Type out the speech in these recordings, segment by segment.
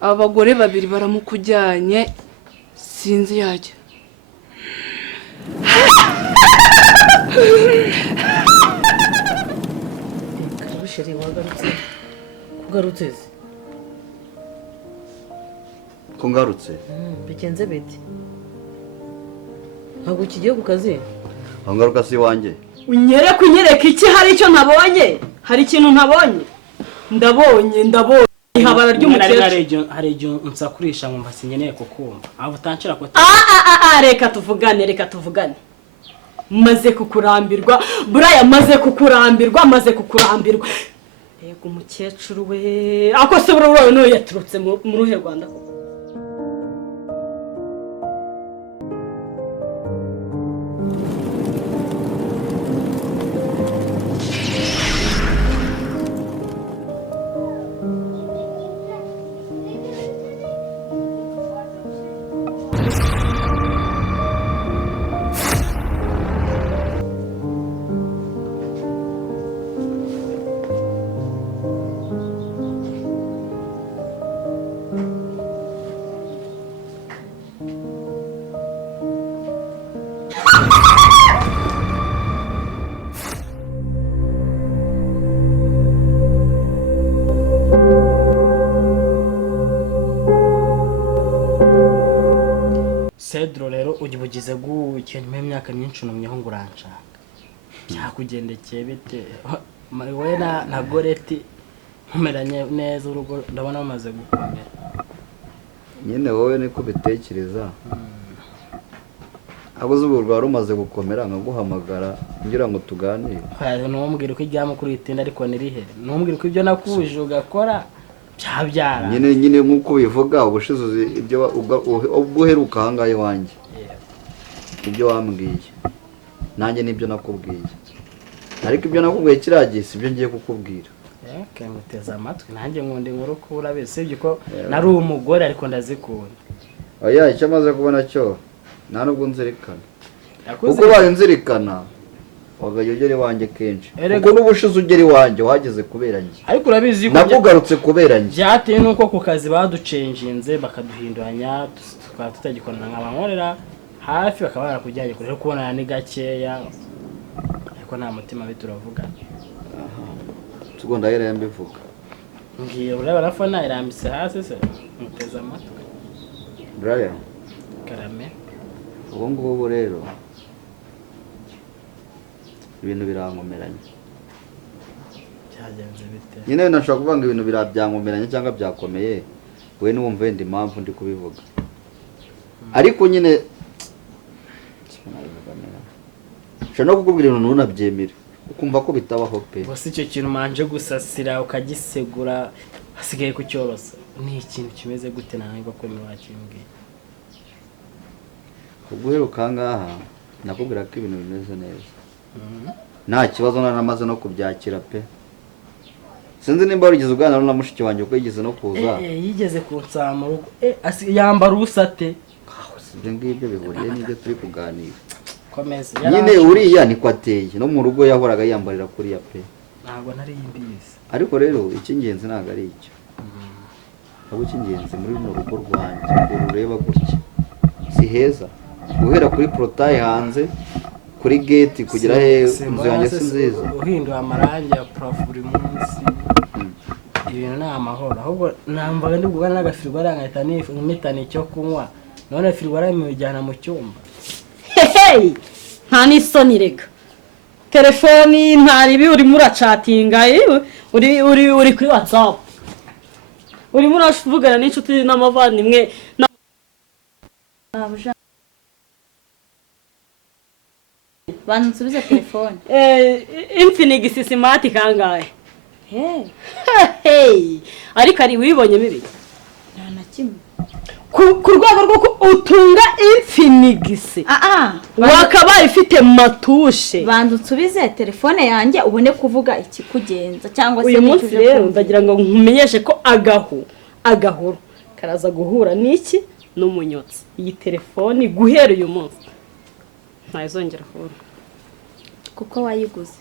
abagore babiri baramukujyanye sinzi yajya. Karibisheri wagarutse kugarutse ko ngarutse bigenze bite ntabwo kigiye ku kazi aho ngaruka si wanjye unyereka iki hari icyo ntabonye hari ikintu ntabonye ndabonye ihabara ry'umukecuru hari igihe unsakurisha nkumva sinkeneye kukumva abo utanshira ko reka tuvugane maze kukurambirwa buraya maze kukurambirwa yego umukecuru we ako se buri no yaturutse mu ruhe Rwanda Cedro rero ugibugize gutya nyuma y'imyaka myinshi numyeho nguranshaka byakugendekeye bite we na Goreti nkumeranye neza urugo ndabona bamaze gukomera nyine wowe niko bitekereza abo zuburwa rumaze gukomera nkaguhamagara ngira ngo tuganire ntumbwire ko ijyamo kuri itinda ariko nirihe ntumbwire ko ibyo nakuje ugakora byabyara nyine nkuko bivuga ubushize ibyo ubuheruka hangaye wanjye ibyo wambwiye nanjye nibyo nakubwiye ariko ibyo nakubwiye kiragise ibyo ngiye kukubwira nguteza amatwi nanjye nkundi nkuru kura besebye ko nari umugore ariko ndazikunda oya icyo maze kubona cyo nta nubwo nzirikana kuko baye nzirikana wagayogere wanjye kenshi kuko n'ubushize ugeri wanjye wageze kubera njye ariko urabizi yuko nakugarutse kubera njye byateye nuko ku kazi baducenjinze bakaduhinduranya tukaba tutagikorana nk'abankorera hafi bakaba barakujyanye kure kubonana ni gakeya ariko nta mutima bituravuga tugomba yera mbivuga ngiye ureba na fona irambise hasi se muteza amatwi Brian karame ubu ngubu rero ibintu birankomeranye byagenze bite nyine nashaka kuvanga ibintu birabyankomeranye cyangwa byakomeye we n'umva wenda impamvu ndi kubivuga ariko nyine nshobora no kukubwira ibintu ntunabyemere ukumva ko bitabaho pe gusa icyo kintu manje gusasira ukagisegura hasigaye kucyorosa ni ikintu kimeze gute nanirwa ko wakimbwiye uguheruka ngaha nakubwira ko ibintu bimeze neza nta kibazo naramaze no kubyakira pe sinzi nimba warigeze uganira na mushiki wanjye uko yigeze no kuza yigeze kunsaba mu rugo yambara usate ibyo ngibyo bihuriye n'ibyo turi kuganira komeza nyine uriya niko ateye no mu rugo yahoraga yambarira kuriya pe ntabwo nari yimbizi ariko rero icy'ingenzi ntabwo ari icyo ahubwo icy'ingenzi muri runo rugo rwanjye urureba gutya si heza guhera kuri porotaye hanze kuri gate kugera he inzu yanjye si nziza uhindura amarangi ya purafo buri munsi ibintu ni amahoro ahubwo namvaga ndi bugana n'agafirigo arangahita nimitana icyo kunywa none firigo aramujyana mu cyumba nta n'isoni rega telefoni ntaribi urimo uracatinga uri kuri WhatsApp urimo uravugana n'inshuti n'amavandimwe bansubize telefone Infinix Smart kangahe ariko ari wibonyemo ibiri nta na kimwe ku rwego rwo utunga Infinix wakabaye ifite matushe bansubize telefone yanjye ubone kuvuga ikikugenza cyangwa se uyu munsi rero ndagira ngo nkumenyeshe ko agahoro karaza guhura n'iki n'umunyotsi iyi telefone guhera uyu munsi ntayizongera kubona kuko wayiguze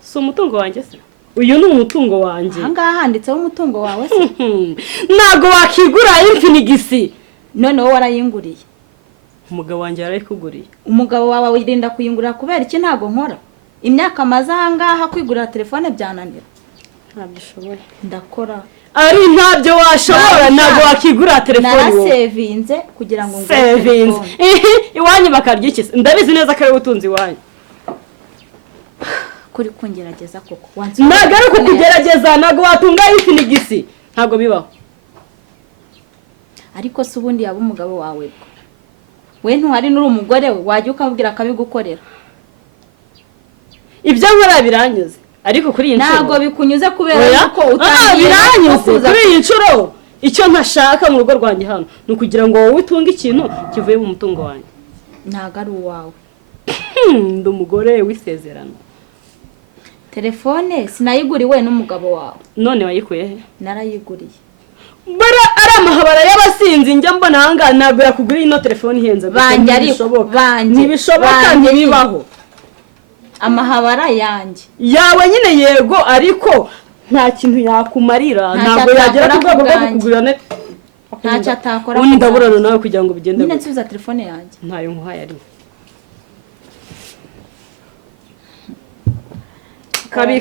si umutungo wanjye se uyu ni umutungo wanjye. ahangaha handitseho umutungo wawe se ntabwo wakigura Infinix. none wowe warayinguriye. Umugabo wanjye yarayikuguriye. Umugabo wawe wirinda kuyingurira kubera iki? Ntago nkora imyaka maze ahangaha kwigurira telefone byananira. Ntabyo ushoboye. Ndakora. Ari ntabyo washobora, ntabwo wakigura telefone wowe. Narasevinze kugira ngo ngure telefone. Iwanyu bakarya iki? Ndabizi neza ko ari ubutunzi iwanyu. Kuri kungerageza koko. Ntabwo ari kukugerageza, ntabwo watunga Infinix. Ntabwo bibaho. Ariko se ubundi yaba umugabo wawe bwo. We ntuhari nuri umugore we wajya ukamubwira akabigukorera. Ibyo nkora biranyuze. Ariko kuri iyi nshuro ntabwo bikunyuze kubera ko utangiye biranyuze kuri iyi nshuro. Icyo ntashaka mu rugo rwanjye hano ni ukugira ngo wowe utunge ikintu kivuye mu mutungo wanjye. Ntabwo ari uwawe. Ndi umugore w'isezerano. Telefone sinayiguriwe n'umugabo wawe. None wayikuye he? Narayiguriye. Bara ari amahabara y'abasinzi njya mbona hanga ntabwo yakuguriye ino telefone ihenze. Banjye ariko ntibishoboka ntibibaho. Amahabara yanjye yawe nyine yego ariko nta kintu yakumarira, ntabwo yagera ku rwego rwo kukugurana. Ntacyo atakora. Ubundi ndaburana nawe kugira ngo bigende. Nyine nsubiza telefone yanjye. Ntayo nkuhaye ari.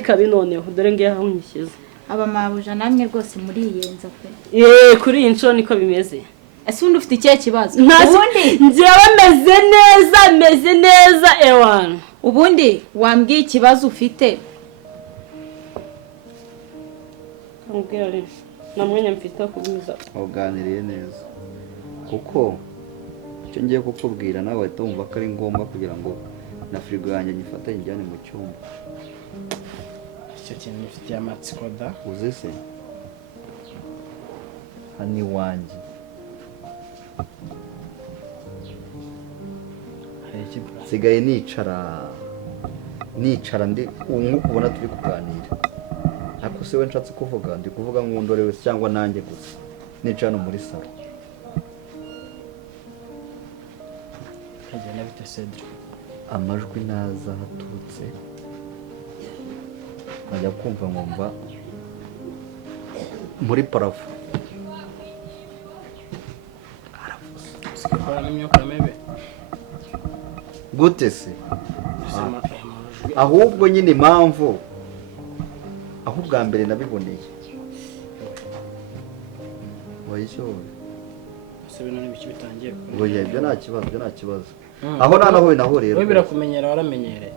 Kabi noneho dore ngiye aho nyishyize. Abamabuja namwe rwose muri iyenza pe. Kuri iyi nshuro niko bimeze. Ese undi ufite ikihe kibazo? Ubundi njyewe meze neza ewana. Ubundi wambwiye ikibazo ufite. Ambwira rero. Namwenya mfite kubiza. Uganiriye neza. Kuko icyo ngiye kukubwira nawe tumva ko ari ngombwa kugira ngo na frigo yanjye nyifate njyane mu cyumba. Icyo kintu nifitiye amatsiko da. Uze se? Hani wanjye. Sigaye nicara ndi nk'uko ubona turi kuganira. Ariko se we nshatse kuvuga ndi kuvuga nk'undore wese cyangwa nanjye gusa. Nicara no muri salo. Kagenda bite Cedric? Amajwi naza haturutse. Najya kumva nkumva muri parafo. Sikora n'imyuka mibi. Gute se? Ahubwo nyine impamvu aho bwa mbere nabiboneye. Wayishoboye. Se bino n'ibiki bitangiye. Oya ibyo nta kibazo. Aho nanahuye naho rero. Wowe birakumenyera waramenyereye.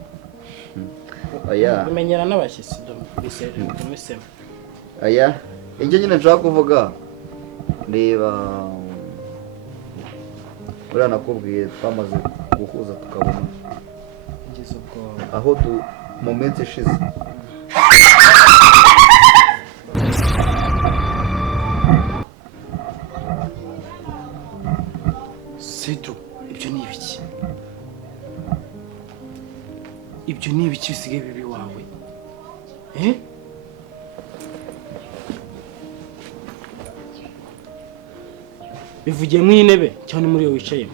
Aya. Kumenyera n'abashyitsi bisema. Aya. Icyo nyine nshaka kuvuga. Reba. Uriya nakubwiye twamaze guhuza tukabona. Ngize ubwoba. Aho mu minsi ishize. Cedric, ibyo ni ibiki? Ibyo ni ibiki bisigaye bibi wawe? Bivugiye mu intebe cyane muri yo wicayemo.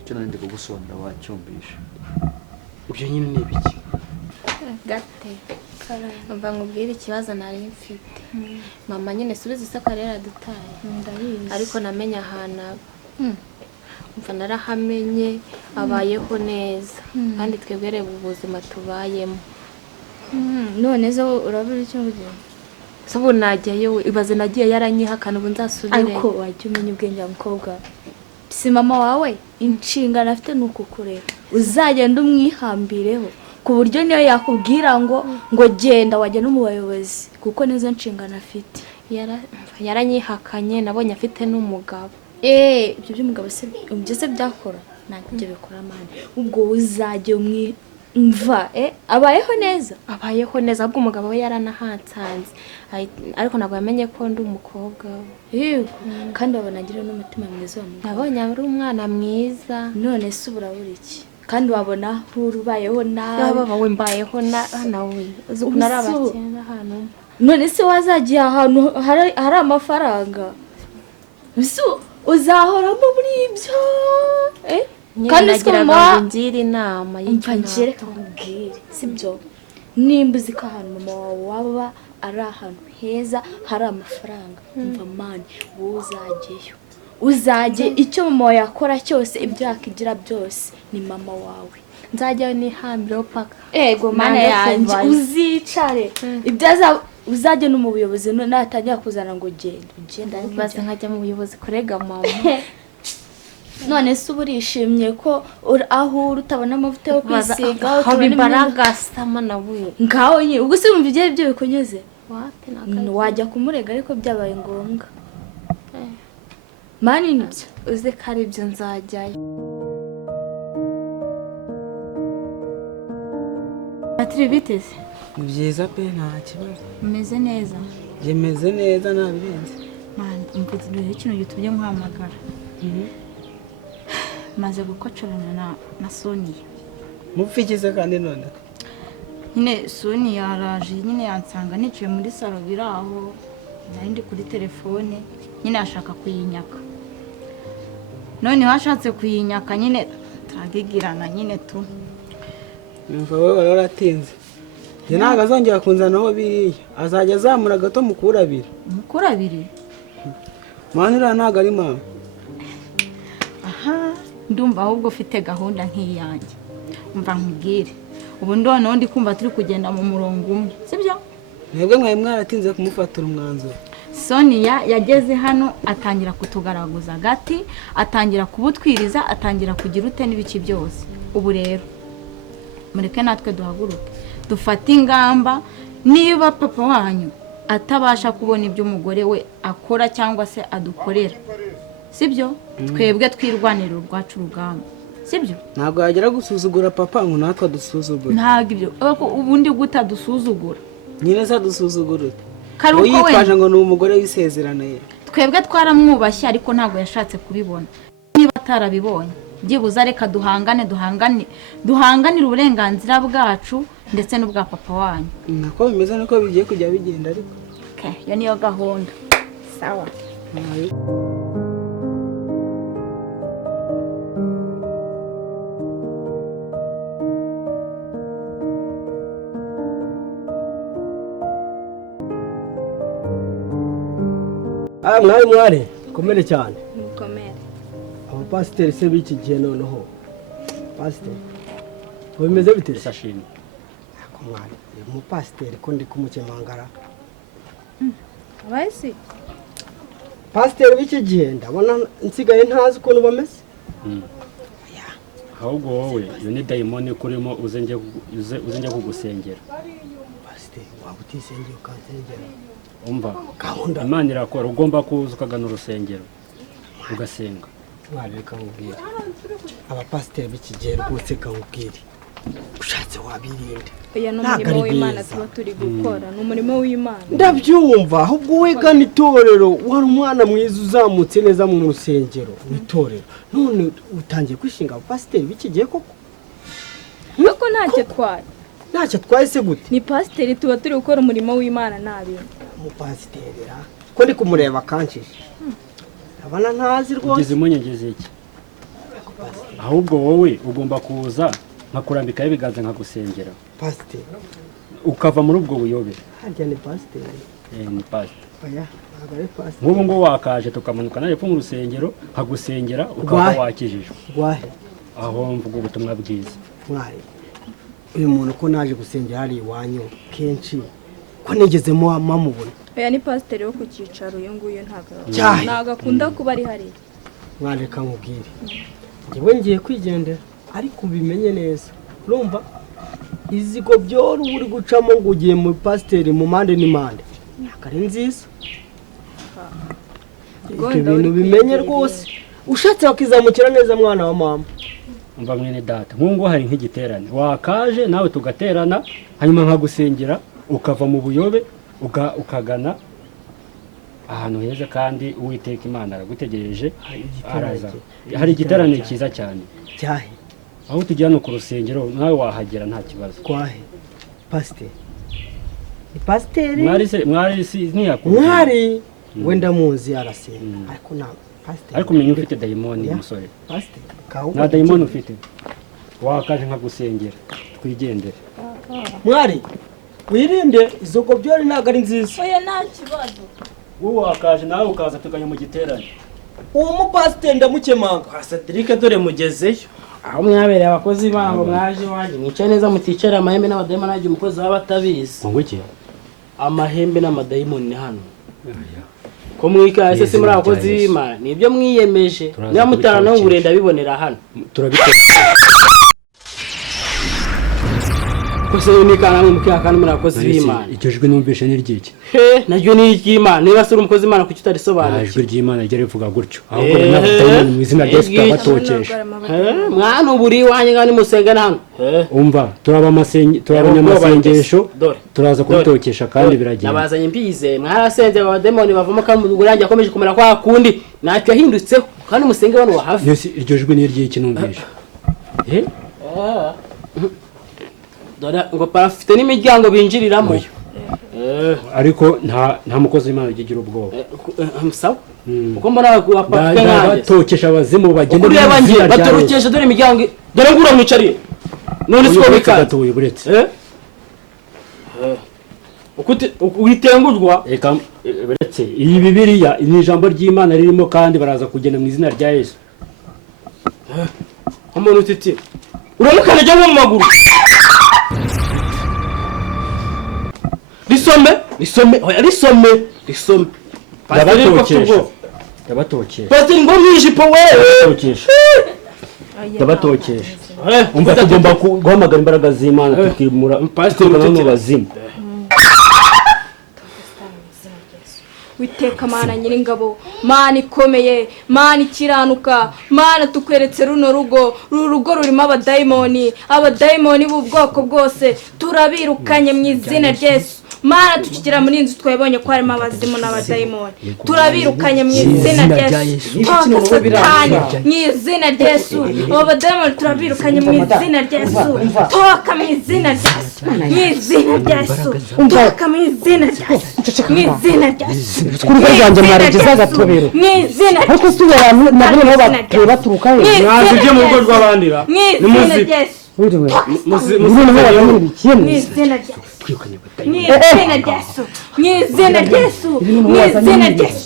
Icyo nari ndi kugusobanurira wacyumvisha. Ibyo nyine ni ibiki? Gate mva nkubwire ikibazo nari mfite. Mama nyine subiza isaka rero adutaye. Ariko namenye ahantu mva narahamenye abayeho neza kandi twebwere ubuzima tubayemo. None zo urabura icyo ugiye. Sobu najyayo ibaze nagiye yaranyihakana ubu nzasubire. Ariko wajya umenya ubwenge bw'umukobwa. Si mama wawe inshingano afite nuko kurera. Uzagenda umwihambireho ku buryo niyo yakubwira ngo genda wajya no mu bayobozi kuko nizo nshingano afite. Yaranyihakanye nabonye afite n'umugabo. Ibyo by'umugabo se byose byakora ntabyo bikora mane. Ubwo uzajye umva abayeho neza ubwo umugabo we yaranahansanze ariko ntabwo yamenye ko ndi umukobwa we. Kandi babanagira n'umutima mwiza wa mugabo. Nabonye ari umwana mwiza. None se urabura iki? Kandi wabona urubayeho nawe. Yaba we mbayeho nawe uzi ko narabakena hano. None se wazagiye ahantu hari amafaranga. uzahoramo muri ibyo kandi nagiraga ngo ngire inama y'icyo ngereka nkubwire sibyo nimba uzi ko ahantu mama wawe waba ari ahantu heza hari amafaranga umva mani wowe uzajyeyo uzajye icyo mama wawe yakora cyose ibyo yakigira byose ni mama wawe nzajyayo nihambire paka ego mana yanjye uzicare ibyo uzajya no mu buyobozi natangira kuzana ngo genda baze nkajya mu buyobozi kurega mama none se urishimye ko aho utabona amavuta yo kwisiga haba imbaraga sama nawe ngaho nye ubwo se wumva ibyo bikunyuze wate wajya kumurega ariko byabaye ngombwa mani nibyo uze ko ari ibyo nzajyayo atiri biteze ni byiza pe nta kibazo umeze neza yemeze neza nabirenze mani umvise ikintu gitumye nkuhamagara maze gukocorana na Sonia mupfikize kandi none nyine Sonia yaraje nyine yansanga niciye muri salo biraho nari ndi kuri telefone nyine ashaka kuyinyaka none washatse kuyinyaka nyine turagigirana nyine tu numva wowe waratinze njye ntabwo azongera kunzanaho biriya azajya azamura gato mukurabira mukurabire mwana uriya ntabwo ari mama aha ndumva ahubwo ufite gahunda nk'iyanjye umva nkubwire ubu noneho ndi kumva turi kugenda mu murongo umwe sibyo mwebwe mwari mwaratinze kumufatira umwanzuro Sonia yageze hano atangira kutugaraguza agati atangira kubutwiriza atangira kugira ute n'ibiki byose ubu rero mureke natwe duhaguruke dufate ingamba niba papa wanyu atabasha kubona ibyo umugore we akora cyangwa se adukorera sibyo twebwe twirwanira urwacu rugamba sibyo ntabwo yagera gusuzugura papa ngo natwe dusuzugure ntabwo ibyo ubundi guta dusuzugura nyine se dusuzugura karuko yitwaje ngo ni umugore w'isezerano ye twebwe twaramwubashye ariko ntabwo yashatse kubibona niba atarabibonye byibuze reka duhanganire uburenganzira bwacu ndetse n'ubwa papa wanyu nako bimeze niko bigiye kujya bigenda ariko iyo niyo gahunda sawa mwari komere cyane mukomere abapasiteri se b'iki gihe noneho pasiteri bimeze bite sashini mwari umupasiteri ko ndi kumukemangara abahisi pasiteri b'iki gihe ndabona nsigaye ntazi ukuntu bameze ahubwo wowe iyo ni dayimoni kurimo uze njye kugusengera pasiteri waba utisengera ukansengera umva imana irakora ugomba kuza ukagana urusengero ugasenga mwari reka nkubwire abapasiteri b'iki gihe rwose nkubwire ushatse wabirinda oya ni umurimo w'imana tuba turi gukora ni umurimo w'imana ndabyumva ahubwo wigana itorero wari umwana mwiza uzamutse neza mu rusengero mu itorero none utangiye kwishinga abapasiteri b'iki gihe koko nuko ntacyo twaye se gute ni pasiteri tuba turi gukora umurimo w'imana ntabindi umupasiteri ko ndi kumureba akanshije abana ntazi rwose ugize impungenge z'iki ahubwo wowe ugomba kuza nkakurambikaho ibiganza nkagusengera pasiteri ukava muri ubwo buyobe harya ni pasiteri ni pasiteri oya ntabwo ari pasiteri nk'ubu ngubu wakaje tukamanuka nawe mu rusengero nkagusengera ukaba wakijijwe rwahe aho mvuga ubutumwa bwiza mwari uyu muntu ko naje gusengera hari iwanyu kenshi ko nigezemo mamubona oya ni pasiteri wo ku cyicaro uyu nguyu ntabwo akunda kuba ari hariya mwareka nkubwire njyewe ngiye kwigendera ariko ubimenye neza urumva izigo byoro uba uri gucamo ngo ugiye mu pasiteri mu mpande n'impande ntabwo ari nziza ibyo bintu bimenye rwose ushatse wakizamukira neza mwana wa mama umva mwene data nk'ubu ngubu hari nk'igiterane wakaje nawe tugaterana hanyuma nkagusengera ukava mu buyobe ukagana ahantu heza kandi uwiteka imana aragutegereje araza hari igiterane cyiza cyane cyahe aho tujyana ku rusengero nawe wahagera nta kibazo kwahe pasiteri ni pasiteri mwari si ntiyakubwira mwari wenda muzi arasenga ariko ariko umenya ufite dayimoni umusore nta dayimoni ufite wakaje nkagusengera twigendere mwari wirinde izo gobyori ntabwo ari nziza oya nta kibazo wowe wakaje nawe ukaza tukajya mu giterane uwo mupasiteri ndamukemanga Cedric dore mugezeyo aho mwabereye abakozi bango mwaje wanjye mwicaye neza muticara amahembe n'abadayimoni nagiye umukozi waba atabizi ngo iki amahembe n'amadayimoni ni hano ko mwikaze se muri abakozi b'Imana nibyo mwiyemeje niba mutarana n'uburenda bibonera hano turabikora kose unikana mu mukaka muri abakozi b'Imana iryo jwi numvishe ni ryiki naryo ni iry'Imana niba se uri umukozi w'Imana kuki utarisobanura ijwi ry'Imana ryo rivuga gutyo ahubwo n'abadayimoni mu izina rya Yesu tabatokesha mwana uburi wanjye ngani musengana hano umva turabanyamasengesho turaza kubitokesha kandi biragenda nabazanye mbize mwarasenze abadayimoni bavamo kandi urangiye akomeje kumera kwa kundi ntacyo yahindutseho kandi musenge bano hafi iryo jwi ni ry'iki numvishe dore ngo parafite n'imiryango binjiriramo ariko nta mukozi w'Imana ugira ubwoba sawa uko mbona parafite nkanjye batokesha abazimu bagenda ureba ngiye batorokesha dore imiryango dore ngura mwicariye none siko bikaze buretse uhitengurwa reka buretse iyi bibiliya ni ijambo ry'Imana ririmo kandi baraza kugenda mu izina rya Yesu umuntu utiti uramukana jya mu maguru risome yabatokesha ngo mwijipo wewe yabatokesha umva tugomba guhamagara imbaraga z'Imana tukimura pasiteri n'abazimu witeka Mana nyiringabo Mana ikomeye Mana ikiranuka Mana tukweretse runo rugo rurimo abadayimoni b'ubwoko bwose turabirukanye mu izina rya Yesu Mana tukigira muri inzu twebonye ko harimo abazimu n'abadayimoni turabirukanye mu izina rya Yesu mu izina rya Yesu abadayimoni turabirukanye mu izina rya Yesu toka mu izina rya Yesu mu izina rya Yesu toka mu izina rya Yesu mu izina rya Yesu twumva ryanjye mwarageze agatobero ariko si abantu nabo bateye baturuka he mwazije mu rugo rw'abandira ni muzi wiriwe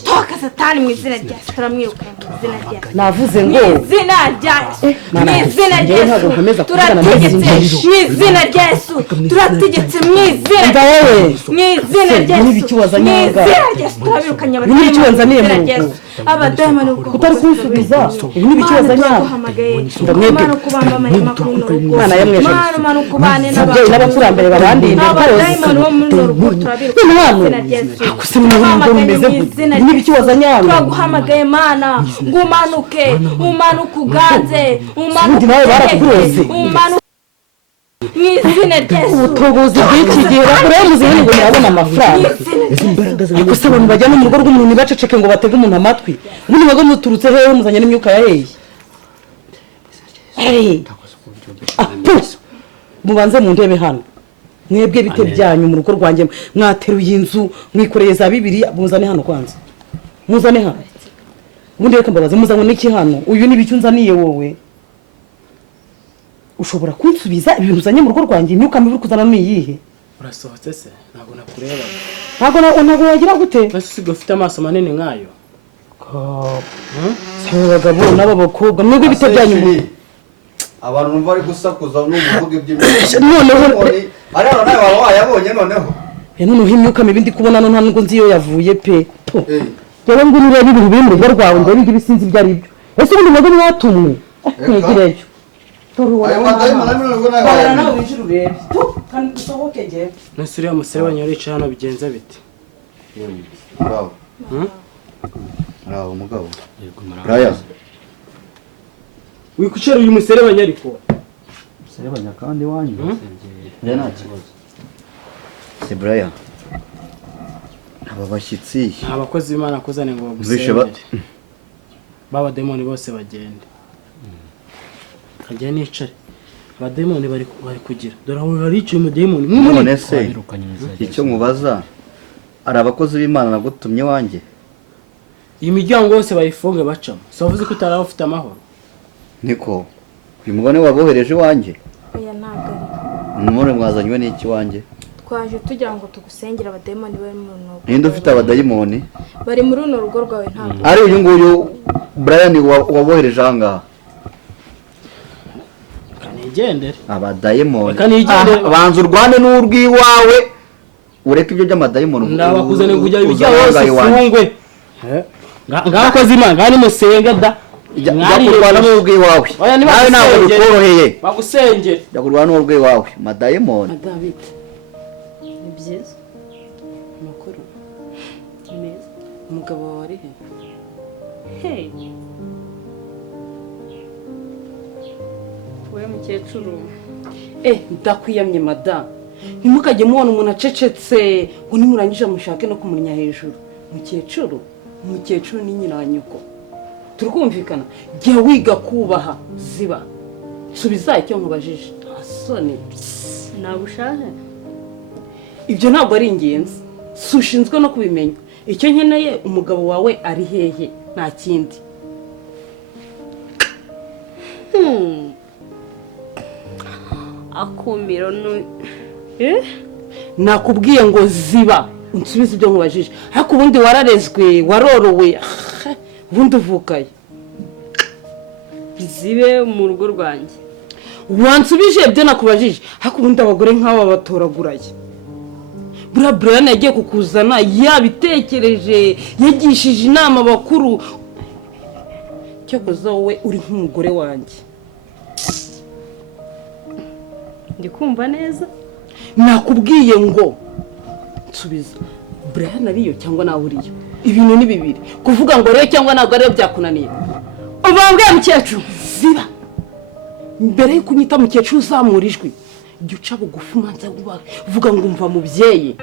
toka satani mu izina rya Yesu turamwirukanye mu izina rya Yesu navuze ngo mu izina rya Yesu turategetse mu izina rya Yesu turategetse mu izina rya Yesu mu izina rya Yesu turabirukanye abadayimoni utari kunsubiza ibi ni ibikibazanya Imana ukubamba amakuru Imana yamweje Imana ukubane n'abakurambere babandinde abadayimoni bo muri rugo turabirukanye mu izina rya Yesu akusi mu rugo rumeze gute ibi ni ibikibazanya turaguhamagaye Imana ngo umanuke uganze ubundi nawe barakurose mu izina rya Yesu ubutubuzi bw'iki gihe bakureye mu zihini ngo murabona amafaranga gusa abantu bajya mu rugo rw'umuntu baceceke ngo batege umuntu amatwi ubundi mwebwe muturutse hehe muzanye n'imyuka ya hehe mubanze mu ndebe hano mwebwe bite byanyu mu rugo rwanjye mwateruye inzu mwikoreye za Bibiliya muzane hano kwanza muzane hano ubundi reka mbabaze muzanywe n'iki hano uyu ni ibiki unzaniye wowe ushobora kunsubiza ibintu uzanye mu rugo rwanjye imyuka mibi uri kuzana n'iyihe urasohotse se ntabwo nakureba ntabwo wagira gute basiga ufite amaso manini nk'ayo abagabo n'abakobwa mwebwe bite byanyu abantu numva ari gusakuza n'umuvuga iby'imyuka noneho ari hano nawe waba wayabonye noneho noneho imyuka mibi ndi kubona nta nubwo nzi iyo yavuye pe rero ngo urebe ibintu biri mu rugo rwawe ngo ngibi sinzi ibyo ari byo ese ubundi mwebwe mwatumwe mwegireyo ayo madayimoni ari mu rugo nawe wayabonye nawe winjira urebe kandi usohoke njyewe nese uriya musore wanyurica hano bigenze bite bravo bravo mugabo Brian wikucera uyu musore wanyariko musore banyakandi wanyu ya nta kibazo se Brian aba bashyitsi abakozi b'Imana kuzane ngo bagusengere baba demoni bose bagende kajya nicare abademoni bari kugira dore aho haricaye umudemoni none se icyo mubaza ari abakozi b'Imana nagutumye wanjye iyi miryango yose bayifunge bacamo si wavuze ko utaraba ufite amahoro niko uyu mugabo wabohereje iwanjye oya ntabwo ari none mwazanywe n'iki wanjye twaje tugira ngo tugusengere abadayimoni bari mu rugo ninde ufite abadayimoni bari muri runo rugo rwawe ntabwo ari uyu nguyu Brian wabohereje aha ngaha kanigendere abadayimoni kanigendere banza urwane n'urw'iwawe ureke ibyo by'amadayimoni ndabakuzane kujya ibijya hose ufungwe ngaho koze imana ngaho nimusenge da jya kurwana n'urw'iwawe nawe ntabwo bikoroheye bagusengere jya kurwana n'urw'iwawe madayimoni David ni byiza amakuru ni meza umugabo wawe ari he hey we mukecuru ndakwiyamye madamu ntimukajye mubona umuntu acecetse ngo nimurangije mushake no kumunya hejuru umukecuru ni nyina wa nyoko turkumvikana jya wiga kubaha ziba subiza icyo nkubajije asoni nabushaje ibyo ntabwo ari ingenzi si ushinzwe no kubimenya icyo nkeneye umugabo wawe ari hehe nta kindi akumiro nakubwiye ngo ziba unsubize ibyo nkubajije ariko ubundi wararezwe warorowe ubundi uvukaye zibe mu rugo rwanjye wansubije ibyo nakubajije ariko ubundi abagore nk'aba batoraguraye buriya Brian yagiye kukuzana yabitekereje yagishije inama bakuru cyakoze wowe uri nk'umugore wanjye ndi kumva neza nakubwiye ngo nsubiza Brian ariyo cyangwa nawe uriyo ibintu ni bibiri kuvuga ngo rero cyangwa ntabwo ariyo byakunaniye ubambwiye mukecuru ziba mbere yo kunyita mukecuru uzamura ijwi jya uca bugufi umanza vuga ngo umva mubyeyi